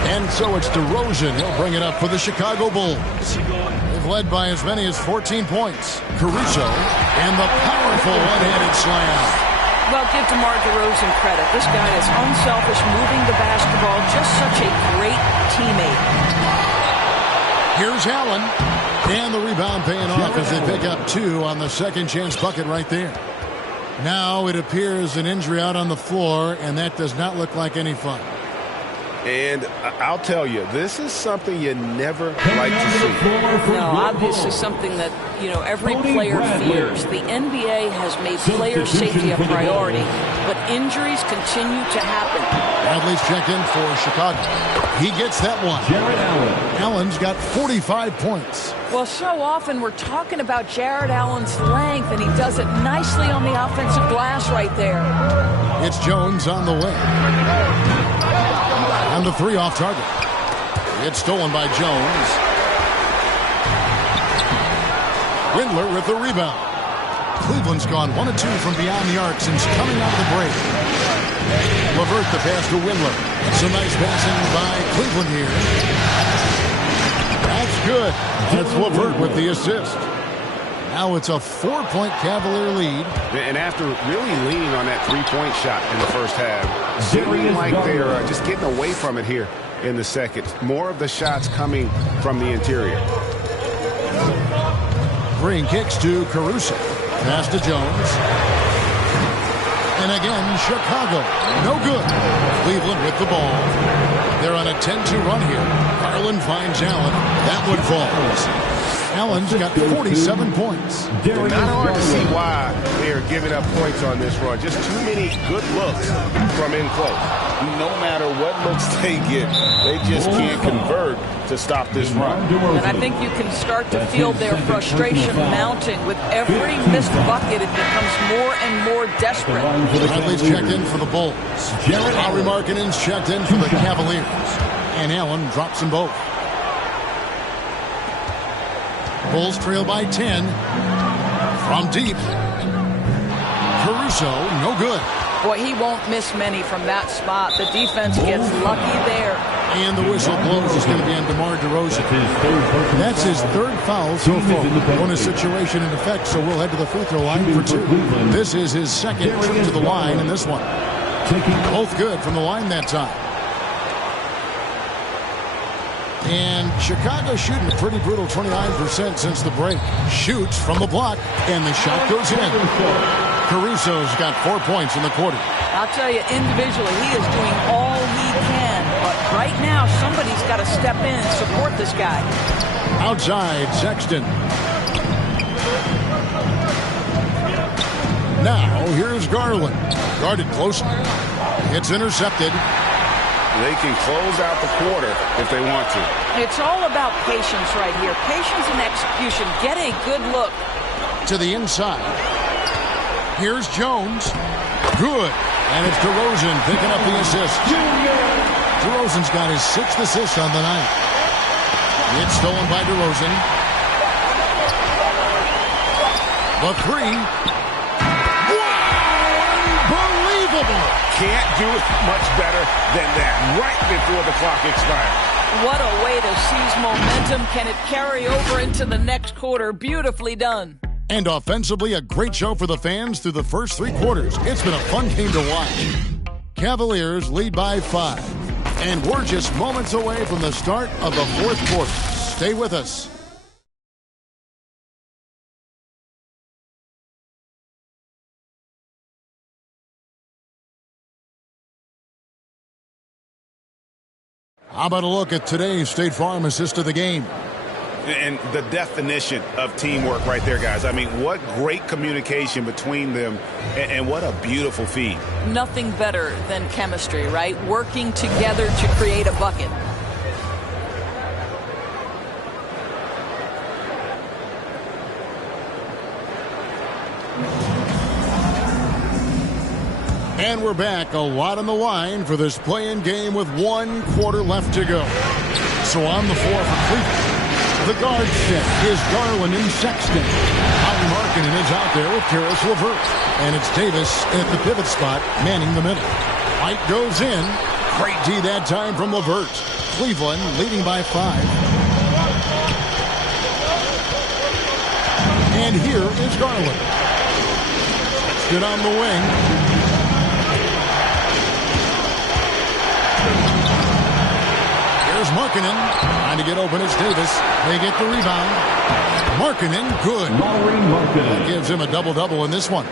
And so it's DeRozan. He'll bring it up for the Chicago Bulls. They've led by as many as 14 points. Caruso, and the powerful one-handed slam. Well, give DeMar DeRozan credit. This guy is unselfish, moving the basketball, just such a great teammate. Here's Allen, and the rebound paying off as they pick up 2 on the second chance bucket right there. Now it appears an injury out on the floor, and that does not look like any fun. And I'll tell you, this is something you never like to see. No, obviously something that, you know, every player fears. The NBA has made player safety a priority, but injuries continue to happen. Bradley's checked in for Chicago. He gets that one. Jared Allen. Allen's got 45 points. Well, so often we're talking about Jared Allen's length, and he does it nicely on the offensive glass right there. It's Jones on the way. And the 3 off target. It's stolen by Jones. Windler with the rebound. Cleveland's gone 1 of 2 from beyond the arc since coming out of the break. LeVert the pass to Windler. Some nice passing by Cleveland here. That's good. That's LeVert with the assist. Now it's a 4-point Cavalier lead. And after really leaning on that three-point shot in the first half, seeming like they're just getting away from it here in the second. More of the shots coming from the interior. Green kicks to Caruso. Pass to Jones. And again, Chicago. No good. Cleveland with the ball. They're on a 10-2 run here. Garland finds Allen. That one falls. Allen's got 47 points. Not hard to see why they are giving up points on this run. Just too many good looks from in close. No matter what looks they get, they just can't convert to stop this run. And I think you can start to feel their frustration mounting. With every missed bucket, it becomes more and more desperate. Bradley's checked in for the Bulls. Lauri Markkanen's checked in for the Cavaliers. And Allen drops them both. Bulls trail by 10. From deep. Caruso, no good. Boy, he won't miss many from that spot. The defense gets lucky there. And the whistle blows. It's going to be on DeMar DeRozan. That's his 3rd foul so far. Bonus situation in effect, so we'll head to the free throw line for 2. This is his 2nd trip to the line in this one. Both good from the line that time. And Chicago shooting a pretty brutal 29% since the break. Shoots from the block, and the shot goes in. Caruso's got 4 points in the quarter. I'll tell you, individually, he is doing all he can. But right now, somebody's got to step in and support this guy. Outside, Sexton. Now, here's Garland. Guarded closely. It's intercepted. They can close out the quarter if they want to. It's all about patience right here. Patience and execution. Get a good look. To the inside. Here's Jones. Good. And it's DeRozan picking up the assist. DeRozan's got his 6th assist on the night. It's stolen by DeRozan. The 3. Unbelievable. Can't do it much better than that right before the clock expires. What a way to seize momentum. Can it carry over into the next quarter? Beautifully done. And offensively, a great show for the fans through the first 3 quarters. It's been a fun game to watch. Cavaliers lead by 5. And we're just moments away from the start of the 4th quarter. Stay with us. How about a look at today's State Farm assist of the game? And the definition of teamwork right there, guys. I mean, what great communication between them, and what a beautiful feed. Nothing better than chemistry, right? Working together to create a bucket. And we're back. A lot on the line for this play-in game with 1 quarter left to go. So on the floor for Cleveland, the guard set is Garland and Sexton. Howie Markkanen is out there with Karis LeVert. And it's Davis at the pivot spot, manning the middle. White goes in. Great D that time from LeVert. Cleveland leading by 5. And here is Garland. Sexton on the wing. Here's Markkanen. Trying to get open. It's Davis. They get the rebound. Markkanen, good. That gives him a double-double in this one.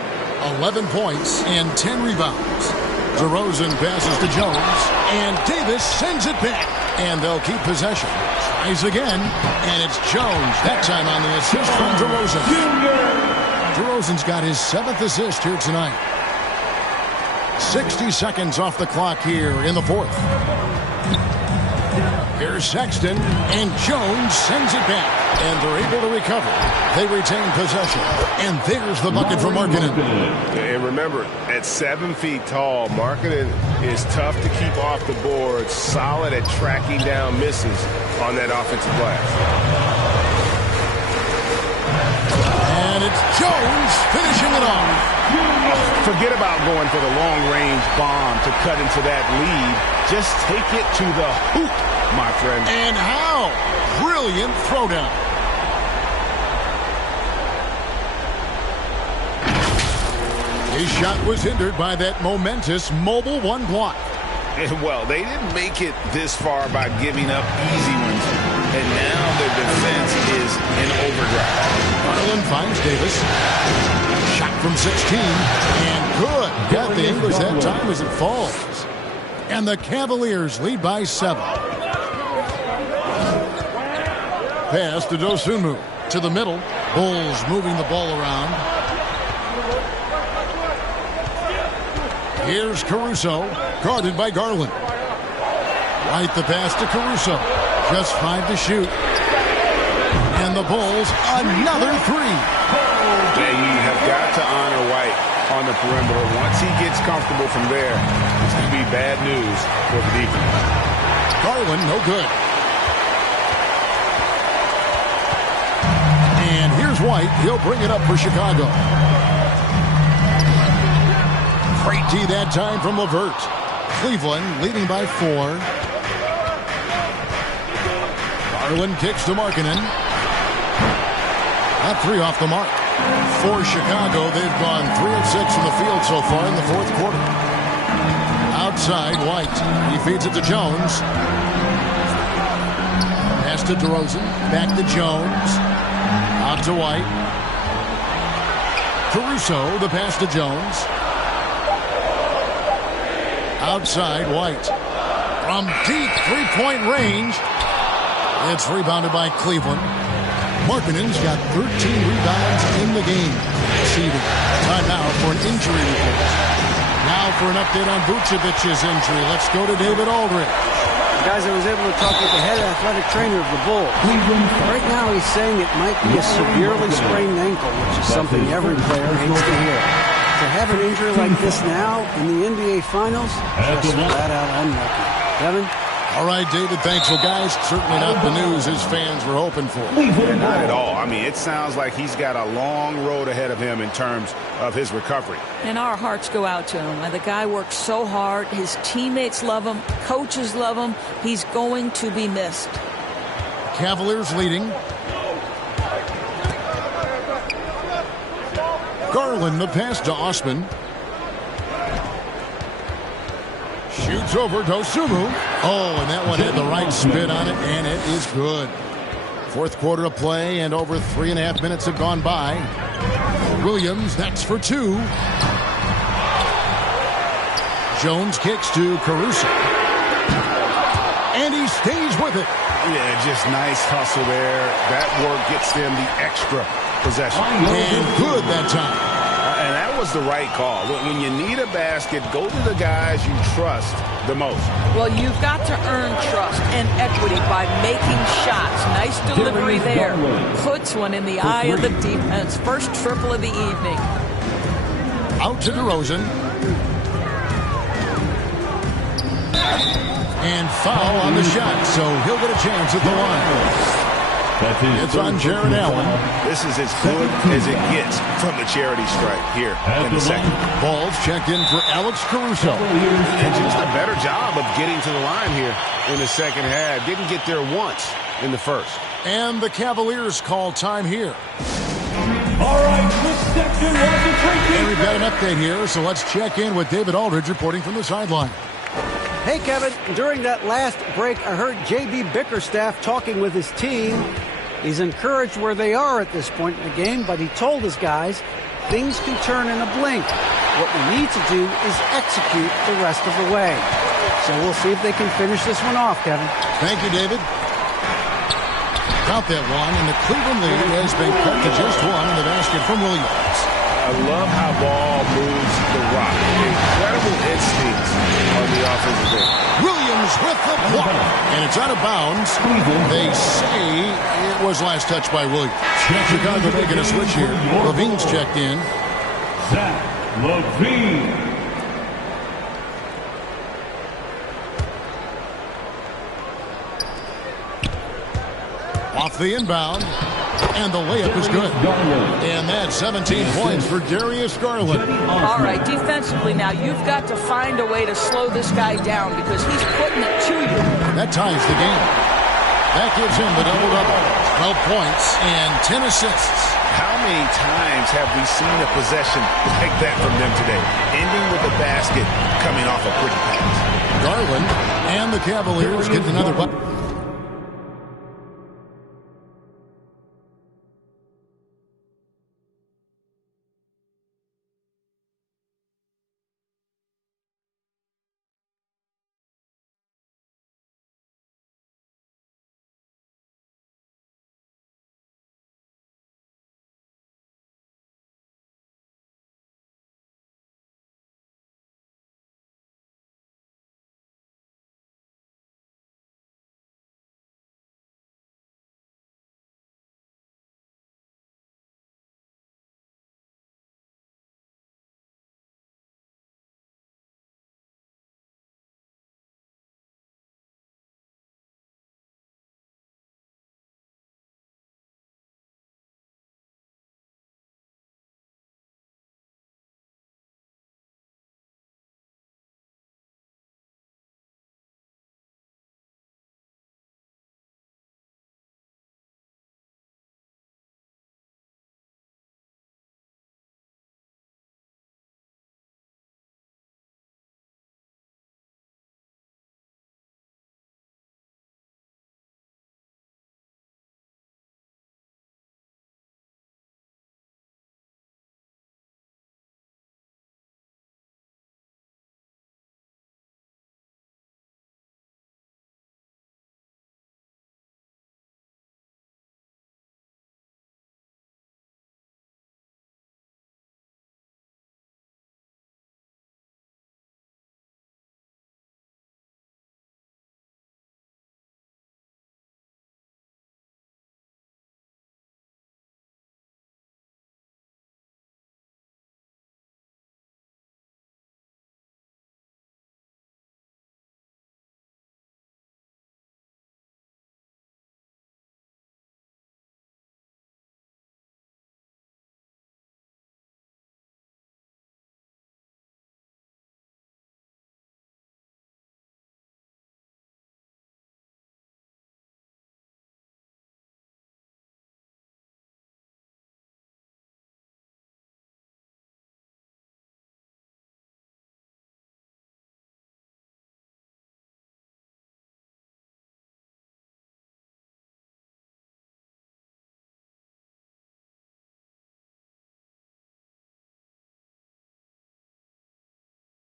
11 points and 10 rebounds. DeRozan passes to Jones. And Davis sends it back. And they'll keep possession. Tries again. And it's Jones. That time on the assist from DeRozan. DeRozan's got his 7th assist here tonight. 60 seconds off the clock here in the 4th. Here's Sexton, and Jones sends it back, and they're able to recover. They retain possession, and there's the bucket for Markkanen. And remember, at 7 feet tall, Markkanen is tough to keep off the board, solid at tracking down misses on that offensive glass. And it's Jones finishing it off. Forget about going for the long-range bomb to cut into that lead. Just take it to the hoop, my friend. And how? Brilliant throwdown. His shot was hindered by that momentous mobile 1 block. Well, they didn't make it this far by giving up easy ones. And now their defense is in overdrive. Garland finds Davis. Shot from 16. And good. Got the English that time as it falls. And the Cavaliers lead by 7. Pass to Dosunmu. To the middle. Bulls moving the ball around. Here's Caruso. Guarded by Garland. Right the pass to Caruso. Just 5 to shoot. And the Bulls, another 3. Yeah, you have got to honor White on the perimeter. Once he gets comfortable from there, it's going to be bad news for the defense. Garland, no good. And here's White. He'll bring it up for Chicago. Great D that time from LeVert. Cleveland leading by 4. Garland kicks to Markkanen. That 3 off the mark. For Chicago, they've gone 3 of 6 from the field so far in the 4th quarter. Outside, White. He feeds it to Jones. Pass to DeRozan. Back to Jones. Out to White. Caruso, the pass to Jones. Outside, White. From deep 3-point range. It's rebounded by Cleveland. Markkanen's got 13 rebounds in the game. Seeding. Time now for an injury report. Now for an update on Vucevic's injury. Let's go to David Aldridge. Guys, I was able to talk with the head athletic trainer of the Bulls. Right now he's saying it might be a severely sprained ankle, which is something every player hates to hear. To have an injury like this now in the NBA Finals, just flat out unlucky. Kevin? All right, David, thanks. Well, guys, certainly not the news his fans were hoping for. Not at all. I mean, it sounds like he's got a long road ahead of him in terms of his recovery. And our hearts go out to him. The guy works so hard. His teammates love him. Coaches love him. He's going to be missed. Cavaliers leading. Garland, the pass to Osman. Shoots over Dosunmu. Oh, and that one had the right spin on it, and it is good. 4th quarter of play, and over 3.5 minutes have gone by. Williams, that's for 2. Jones kicks to Caruso. And And he stays with it. Yeah, just nice hustle there. That work gets them the extra possession. And good that time. And that was the right call. When you need a basket, go to the guys you trust the most. Well, you've got to earn trust and equity by making shots. Nice delivery there. Puts one in the eye of the defense. First triple of the evening. Out to DeRozan. And foul on the shot, so he'll get a chance at the line. It's on Jared Allen. This is as good as it gets from the charity stripe here in the second. Ball's checked in for Alex Caruso. And just a better job of getting to the line here in the second half. Didn't get there once in the first. And the Cavaliers call time here. All right, this section was a break. And we've got an update here, so let's check in with David Aldridge reporting from the sideline. Hey, Kevin, during that last break, I heard J.B. Bickerstaff talking with his team. He's encouraged where they are at this point in the game, but he told his guys things can turn in a blink. What we need to do is execute the rest of the way. So we'll see if they can finish this one off, Kevin. Thank you, David. Count that one, and the Cleveland lead has been cut to just one in the basket from Williams. I love how ball moves the rock. Incredible instincts on the offensive end. Williams with the block, and it's out of bounds. They say it was last touched by Williams. Chicago making a switch here. Levine's checked in. Zach Levine. Off the inbound, and the layup is good. And that's 17 points for Darius Garland. All right, defensively now, you've got to find a way to slow this guy down because he's putting it to you. That ties the game. That gives him the double-double. 12 points and 10 assists. How many times have we seen a possession like that from them today? Ending with a basket coming off a pretty pass. Garland and the Cavaliers get another bucket.